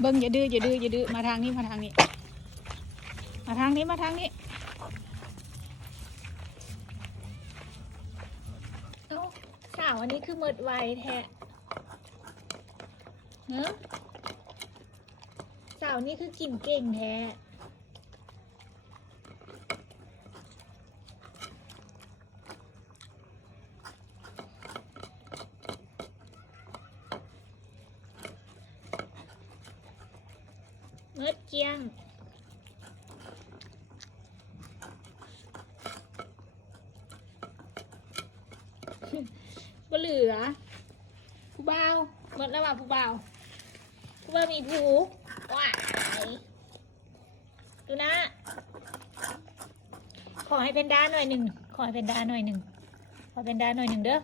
เบิ้งอย่าดื้ออย่าดื้ออย่าดื้อมาทางนี้มาทางนี้ มาทางนี้มาทางนี้เอ้าสาวอันนี้คือหมดไวแท้เนอะสาวนี่คือกินเก่งแท้ เมิดเกียงบ่เหลือ ผู้บ่าวเมิดแล้วว่าผู้บ่าวผู้บ่าวมีผูว้ายดูนะ ขอให้เป็นด้าหน่อยหนึ่ง ขอให้เป็นด้าหน่อยหนึ่ง ขอเป็นด้าหน่อยหนึ่งเด้อ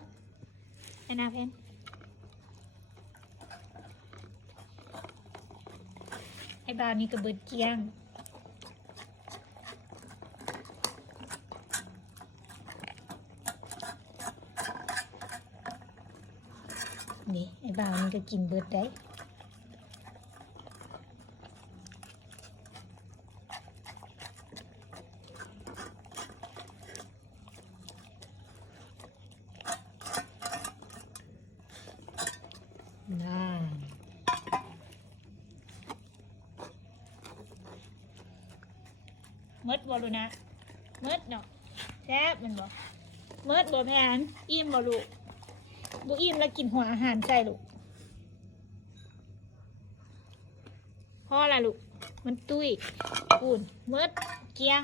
แอนนาเพน ไอ้บาวนี่กระเบิดเกี้ยง นี่ ไอ้บาวนี่ก็กินเบิดได้น่า เมดบอลูนะเมดเนาะแซ่บมันบอเมดบอแพนอิ่มบอลูกบุอิ่มแล้วกินหัวอาหารใส่ลูกพ่อละลูกมันตุ้ยปูนเมดเกียง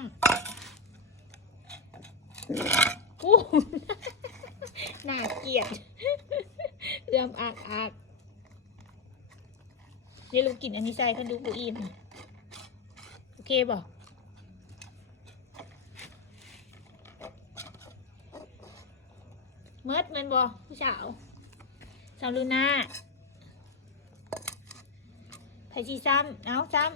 ปูนน่าเกลียดเรื่อมอักอักนี่ลูกกินอันนี้ใส่เขาดูบุอิ่มโอเคบอก เมิดแมันบอผู้สาวสาวลูน่าไผ่ชีซ้ำเอาซ้ำ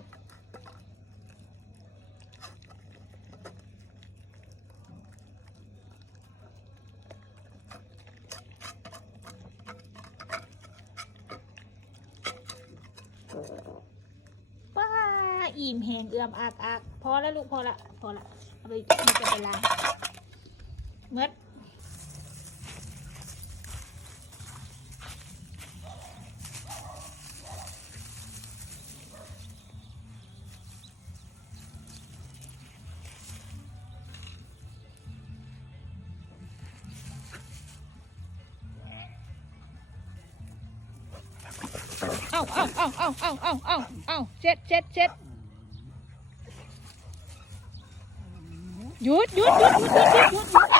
ป้าอิ่มแหงเอื้อมอากอากพอแล้วลูกพอละพอละเอาไปมันจะไปล้างเมิดเอ เอาเอาเอาเอาเอาเอาเช็ดเช็ดเช็ดหยุดหยุดหยุดหยุดหยุดหยุด